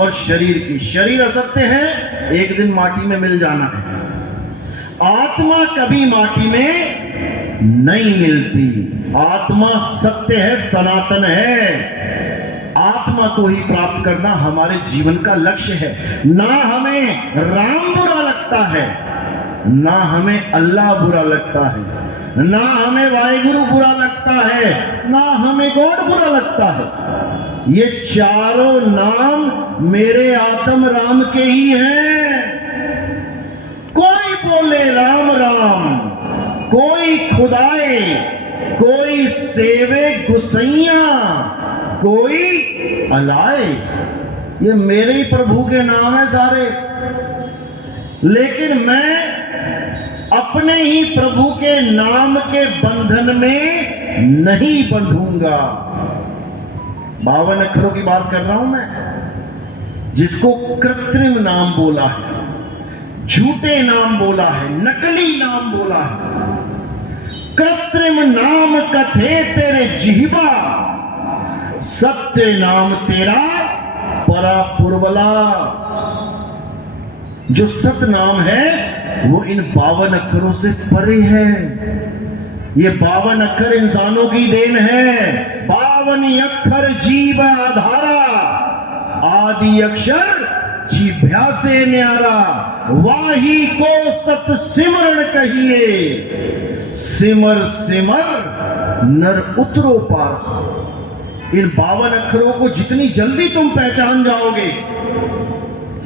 और शरीर की। शरीर असत्य है, एक दिन माटी में मिल जाना है। आत्मा कभी माटी में नहीं मिलती। आत्मा सत्य है, सनातन है। आत्मा को ही प्राप्त करना हमारे जीवन का लक्ष्य है। ना हमें राम बुरा लगता है, ना हमें अल्लाह बुरा लगता है, ना हमें वाहिगुरु बुरा लगता है, ना हमें गॉड बुरा लगता है। ये चारों नाम मेरे आत्म राम के ही हैं। कोई बोले राम राम, कोई खुदाए, कोई सेवे गुसैया, कोई अलाए। ये मेरे ही प्रभु के नाम है सारे, लेकिन मैं अपने ही प्रभु के नाम के बंधन में नहीं बंधूंगा। 52 अक्षरों की बात कर रहा हूं मैं, जिसको कृत्रिम नाम बोला है, झूठे नाम बोला है, नकली नाम बोला है। कृत्रिम नाम कथे तेरे जिह्वा, सत्य नाम तेरा परा पुरवला। जो सत्य नाम है वो इन 52 अक्षरों से परे है। ये 52 अक्षर इंसानों की देन है। 52 अक्षर जीव आधारा, आदि अक्षर जीभ्या से न्यारा। वाही को सत सिमरण कहिए, सिमर सिमर नर उतरो पार। इन 52 अक्षरों को जितनी जल्दी तुम पहचान जाओगे,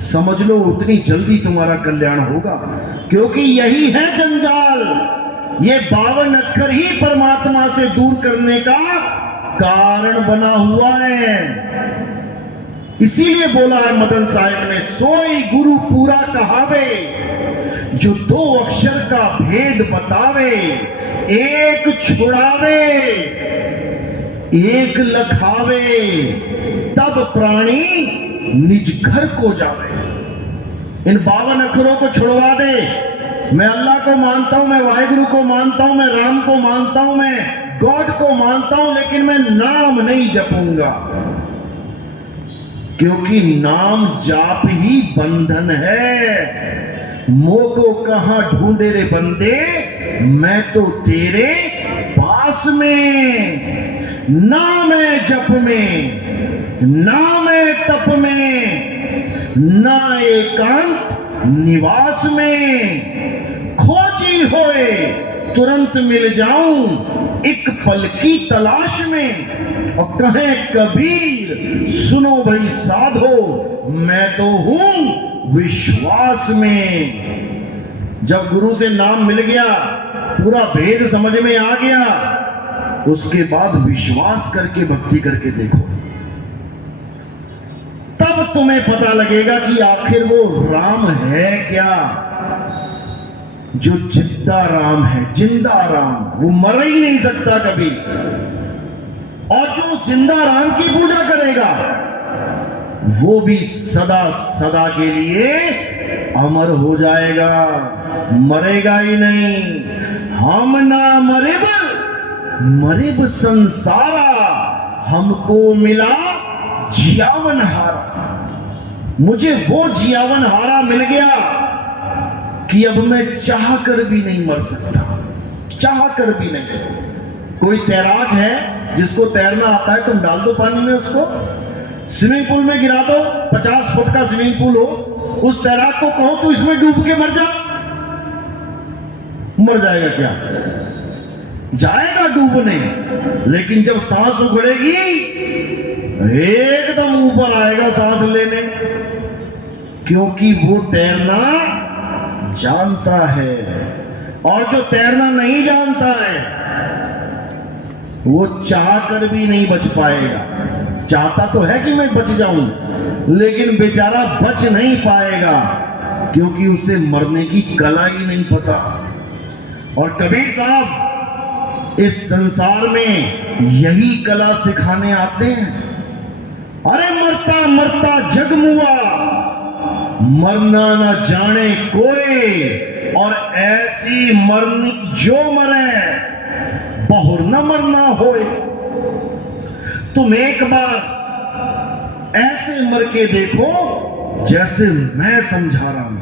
समझ लो उतनी जल्दी तुम्हारा कल्याण होगा। क्योंकि यही है जंजाल। ये 52 अक्षर ही परमात्मा से दूर करने का कारण बना हुआ है। इसीलिए बोला है मदन साहब ने, सोई गुरु पूरा कहावे, जो 2 अक्षर का भेद बतावे। एक छुड़ावे, एक लखावे, तब प्राणी निज घर को जावे। इन 52 अक्षरों को छुड़वा दे। मैं अल्लाह को मानता हूं, मैं वाहिगुरु को मानता हूं, मैं राम को मानता हूं, मैं गॉड को मानता हूं, लेकिन मैं नाम नहीं जपूंगा। क्योंकि नाम जाप ही बंधन है। मोह को कहां ढूंढे रे बंदे, मैं तो तेरे पास में। ना मैं जप में, ना मैं तप में, ना एकांत निवास में। खोजी होए तुरंत मिल जाऊं, एक पल की तलाश में। और कहे कबीर सुनो भाई साधो, मैं तो हूं विश्वास में। जब गुरु से नाम मिल गया, पूरा भेद समझ में आ गया, उसके बाद विश्वास करके भक्ति करके देखो, तब तुम्हें पता लगेगा कि आखिर वो राम है क्या। जो जिंदा राम है, जिंदा राम, वो मर ही नहीं सकता कभी। और जो जिंदा राम की पूजा करेगा, वो भी सदा सदा के लिए अमर हो जाएगा, मरेगा ही नहीं। हम ना मरेब, मरेब संसारा, हमको मिला जियावन हारा। मुझे वो जियावन हारा मिल गया कि अब मैं चाह कर भी नहीं मर सकता, चाह कर भी नहीं। कोई तैराक है जिसको तैरना आता है, तुम डाल दो पानी में उसको, स्विमिंग पूल में गिरा दो, 50 फुट का स्विमिंग पूल हो, उस तैराक को कहो तो इसमें डूब के मर जा, मर जाएगा क्या? जाएगा डूबने, लेकिन जब सांस उखड़ेगी एकदम ऊपर आएगा सांस लेने, क्योंकि वो तैरना जानता है। और जो तैरना नहीं जानता है, वो चाह कर भी नहीं बच पाएगा। चाहता तो है कि मैं बच जाऊं, लेकिन बेचारा बच नहीं पाएगा, क्योंकि उसे मरने की कला ही नहीं पता। और कबीर साहब इस संसार में यही कला सिखाने आते हैं। अरे मरता मरता जग मुआ, मरना न जाने कोई, और ऐसी मरनी जो मरे बहुर न मरना होए। तुम एक बार ऐसे मर के देखो जैसे मैं समझा रहा हूं।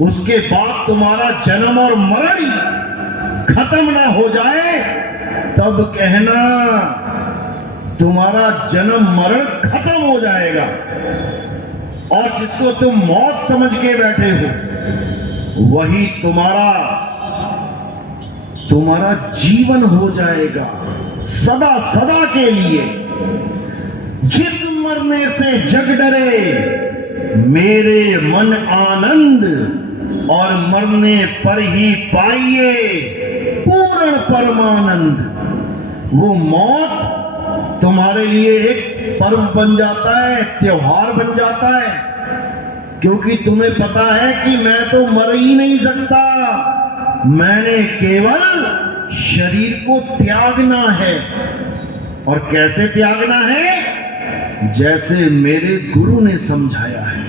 उसके बाद तुम्हारा जन्म और मरण खत्म ना हो जाए तब कहना तुम्हारा जन्म मरण खत्म हो जाएगा। और जिसको तुम मौत समझ के बैठे हो वही तुम्हारा जीवन हो जाएगा सदा सदा के लिए। जिस मरने से जग डरे मेरे मन आनंद, और मरने पर ही पाइए पूर्ण परमानंद। वो मौत तुम्हारे लिए एक पर्व बन जाता है, त्योहार बन जाता है, क्योंकि तुम्हें पता है कि मैं तो मर ही नहीं सकता, मैंने केवल शरीर को त्यागना है। और कैसे त्यागना है? जैसे मेरे गुरु ने समझाया है,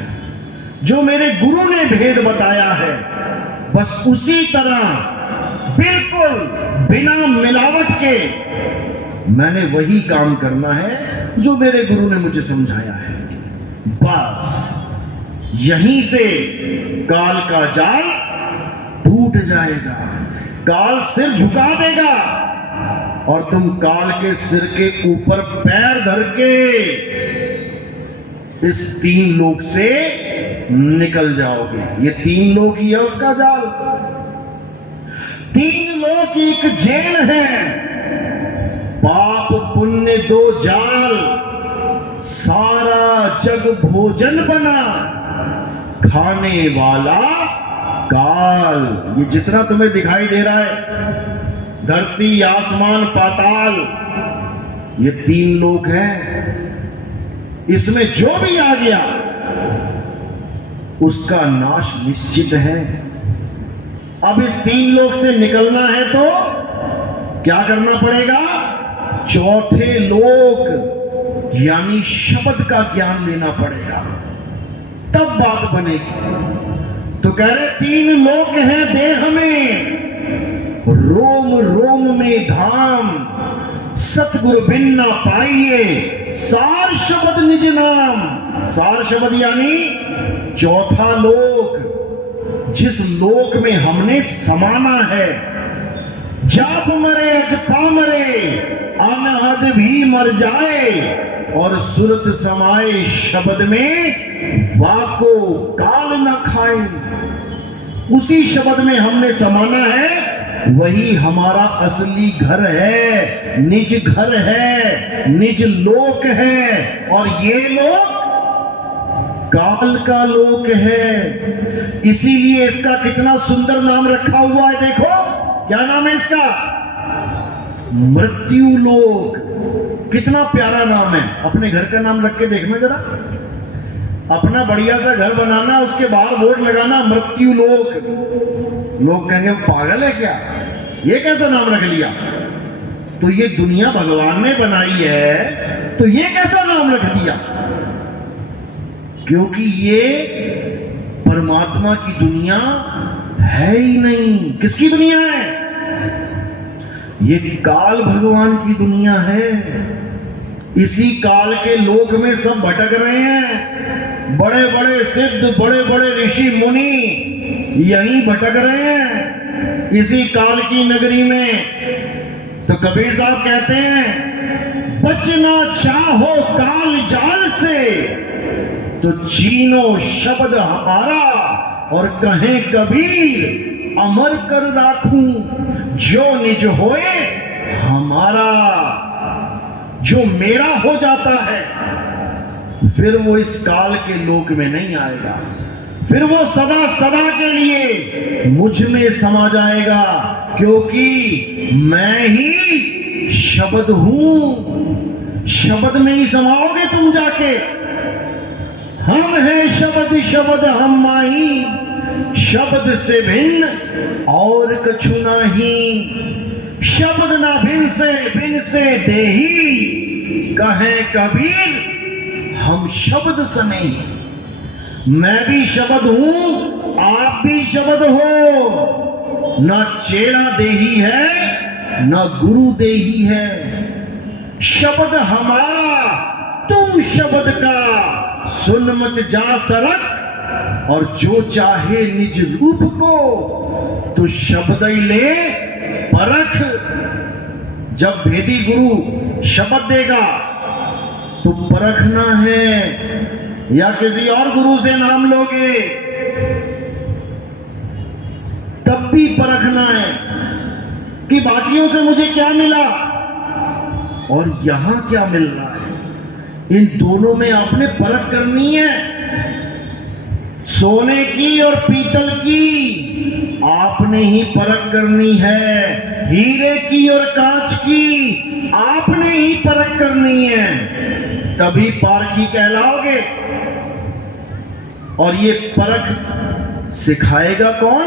जो मेरे गुरु ने भेद बताया है, बस उसी तरह बिल्कुल बिना मिलावट के मैंने वही काम करना है जो मेरे गुरु ने मुझे समझाया है। बस यहीं से काल का जाल टूट जाएगा, काल सिर झुका देगा और तुम काल के सिर के ऊपर पैर धर के इस 3 लोक से निकल जाओगे। ये 3 लोक ही है उसका जाल। 3 लोक एक जेल है, पाप पुण्य 2 जाल, सारा जग भोजन बना, खाने वाला काल। ये जितना तुम्हें दिखाई दे रहा है, धरती आसमान पाताल, ये 3 लोक है। इसमें जो भी आ गया उसका नाश निश्चित है। अब इस 3 लोक से निकलना है तो क्या करना पड़ेगा? 4थे लोक यानी शब्द का ज्ञान लेना पड़ेगा, तब बात बनेगी। तो कह रहे 3 लोक हैं देह में, रोम रोम में धाम, सतगुरु बिन ना पाइए सार शब्द निज नाम। सार शब्द यानी 4था लोक, जिस लोक में हमने समाना है। जाप मरे अजपा मरे, अनहद भी मर जाए, और सुरत समाए शब्द में वाको काल न खाए। उसी शब्द में हमने समाना है, वही हमारा असली घर है, निज घर है, निज लोक है। और ये लोक काल का लोक है। इसीलिए इसका कितना सुंदर नाम रखा हुआ है। देखो क्या नाम है इसका? मृत्यु लोक। कितना प्यारा नाम है। अपने घर का नाम रख के देखना जरा। अपना बढ़िया सा घर बनाना, उसके बाहर बोर्ड लगाना मृत्यु लोक। लोग कहेंगे पागल है क्या, ये कैसा नाम रख लिया? तो ये दुनिया भगवान ने बनाई है, तो ये कैसा नाम रख दिया? क्योंकि ये परमात्मा की दुनिया है ही नहीं। किसकी दुनिया है? ये काल भगवान की दुनिया है। इसी काल के लोक में सब भटक रहे हैं। बड़े बड़े सिद्ध, बड़े बड़े ऋषि मुनि यहीं भटक रहे हैं, इसी काल की नगरी में। तो कबीर साहब कहते हैं, बचना चाहो काल जाल से तो चीनो शब्द हमारा, और कहें कबीर अमर कर राखूं जो निज होए हमारा। जो मेरा हो जाता है फिर वो इस काल के लोक में नहीं आएगा, फिर वो सदा सदा के लिए मुझ में समा जाएगा, क्योंकि मैं ही शब्द हूं। शब्द में ही समाओगे तुम जाके। हम हैं शब्द, शब्द हम माही, शब्द से भिन्न और कछु नहीं। शब्द ना भिन्न से देही, कहे कबीर हम शब्द से नहीं। मैं भी शब्द हूं, आप भी शब्द हो। ना चेला देही है, ना गुरु देही है। शब्द हमारा तू शब्द का सुन मत जा सरक, और जो चाहे निज रूप को तो शब्द ही ले परख। जब भेदी गुरु शब्द देगा तो परखना है, या किसी और गुरु से नाम लोगे तब भी परखना है कि बाकियों से मुझे क्या मिला और यहां क्या मिल रहा है। इन दोनों में आपने परख करनी है। सोने की और पीतल की आपने ही परख करनी है, हीरे की और कांच की आपने ही परख करनी है, तभी पारखी कहलाओगे। और ये परख सिखाएगा कौन?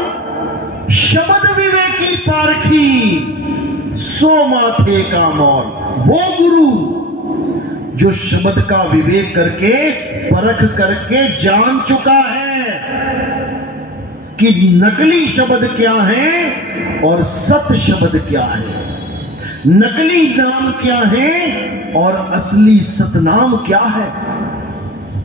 शब्द विवेकी पारखी सो माथे का मौल। वो गुरु जो शब्द का विवेक करके परख करके जान चुका है कि नकली शब्द क्या है और सत्य शब्द क्या है, नकली नाम क्या है और असली सतनाम क्या है।